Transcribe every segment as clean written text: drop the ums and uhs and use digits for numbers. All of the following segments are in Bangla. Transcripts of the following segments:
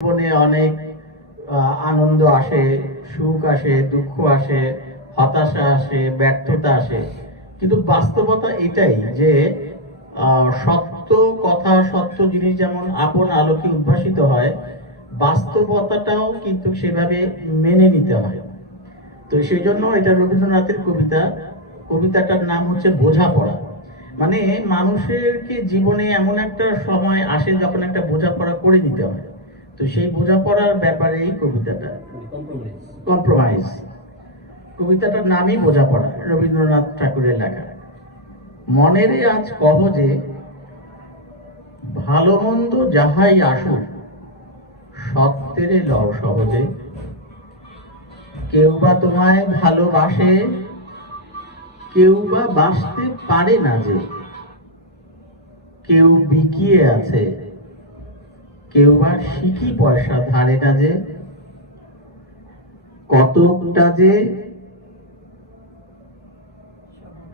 জীবনে অনেক আনন্দ আসে, সুখ আসে, দুঃখ আসে, হতাশা আসে, ব্যর্থতা আসে, কিন্তু বাস্তবতা এটাই যে সত্য কথা, সত্য জিনিস যেমন আপন আলোকে উদ্ভাসিত হয়, বাস্তবতাটাও কিন্তু সেভাবে মেনে নিতে হয়। তো সেই জন্য এটা রবীন্দ্রনাথের কবিতা। কবিতাটার নাম হচ্ছে বোঝাপড়া। মানে মানুষেরকে জীবনে এমন একটা সময় আসে যখন একটা বোঝাপড়া করে নিতে হয়। তো সেই বোঝাপড়ার ব্যাপারে এই কবিতাটা, কম্প্রোমাইজ। কবিতাটার নামই বোঝাপড়া, রবীন্দ্রনাথ ঠাকুরের লেখা। মনেরে আজ কহ যে ভালো মন্দ যাহাই আসুক সত্যেরে লও সহজে। কেউ বা তোমায় ভালোবাসে, কেউ বা বাসতে পারে না যে। কেউ বিকিয়ে আছে, কেউ বা সিকি পয়সা ধারে না যে। কতকটা যে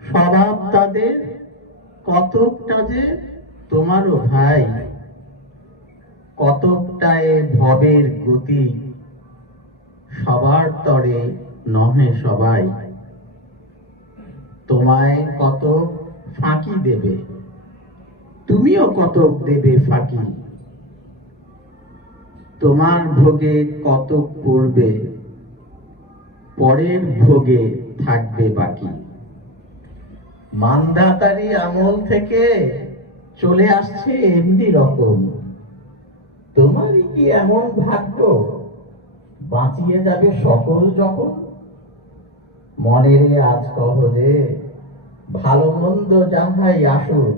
স্বভাব তাদের, কতকটা যে তোমারও ভাই। কতকটায় ভবের গতি, সবার তরে নহে সবাই। তোমায় কত ফাঁকি দেবে, তুমিও কতক দেবে ফাঁকি। তোমার ভোগে কতক পড়বে, পরের ভোগে থাকবে বাকি। মান্ধাতারি আমল থেকে চলে আসছে এমনি রকম। তোমারই কি এমন ভাগ্য, বাঁচিয়ে যাবে সকল যখন। মনেরে আজ কহ যে ভালো মন্দ যাহাই আসুক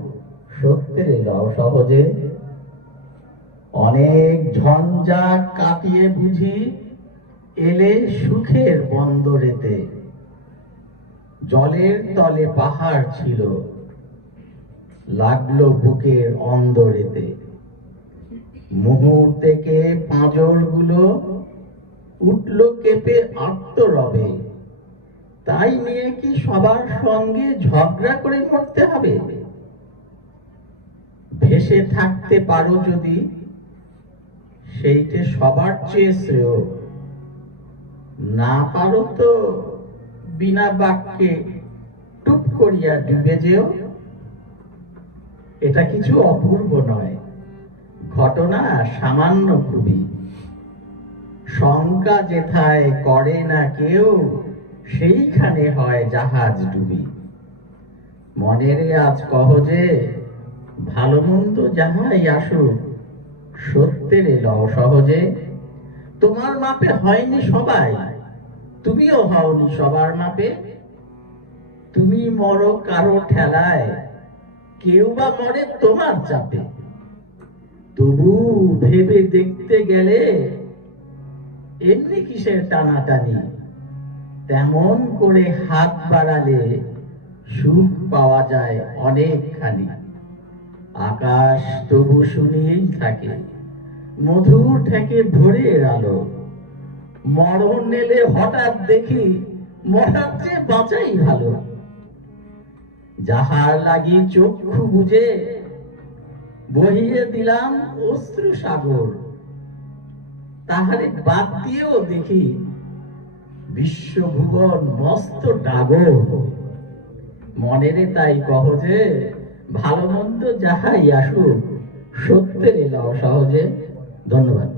সত্যেরে লও সহজে। অনেক ঝঞ্ঝাট কাটিয়ে বুঝি এলে সুখের বন্দরেতে। জলের তলে পাহাড় ছিল, লাগলো বুকের অন্দরেতে। মুহূর্তেকে পাঁজর গুলো উঠল কেঁপে আর্তরবে। তাই নিয়ে কি সবার সঙ্গে ঝগড়া করে মরতে হবে? ভেসে থাকতে পারো যদি সেইটে সবার চেয়ে শ্রেয়। না পারো তো বিনা বাক্যে টুপ করিয়া ডুবে যেও। এটা কিছু অপূর্ব নয়, ঘটনা সামান্য খুবই। শঙ্কা যেথায় করে না কেউ, সেইখানে হয় জাহাজ ডুবি। মনেরে আজ কহ যে ভালো মন্দ যাহাই আসুক সত্যেরে লও সহজে। তোমার মাপে হয়নি সবাই, তুমিও হওনি সবার মাপে। তুমি মরো কারো ঠেলায়, কেউ বা মরে তোমার চাপে। তবু ভেবে দেখতে গেলে এমনি কিসের টানাটানি। তেমন করে হাত বাড়ালে সুখ পাওয়া যায় অনেকখানি। আকাশ তবু শুনিয়েই থাকে, মধুর ঠেকে ভোরের আলো। মরণ নেলে হঠাৎ দেখি মরার চেয়ে বাঁচাই ভালো। যাহার লাগি চক্ষু বুঝে বহিয়ে দিলাম অশ্রু সাগর, তাহারে বাদ দিয়েও দেখি বিশ্বভুবন মস্ত ডাগর। মনেরে তাই কহ যে ভালো মন্দ যাহাই আসুক সত্যের লও সহজে। ধন্যবাদ।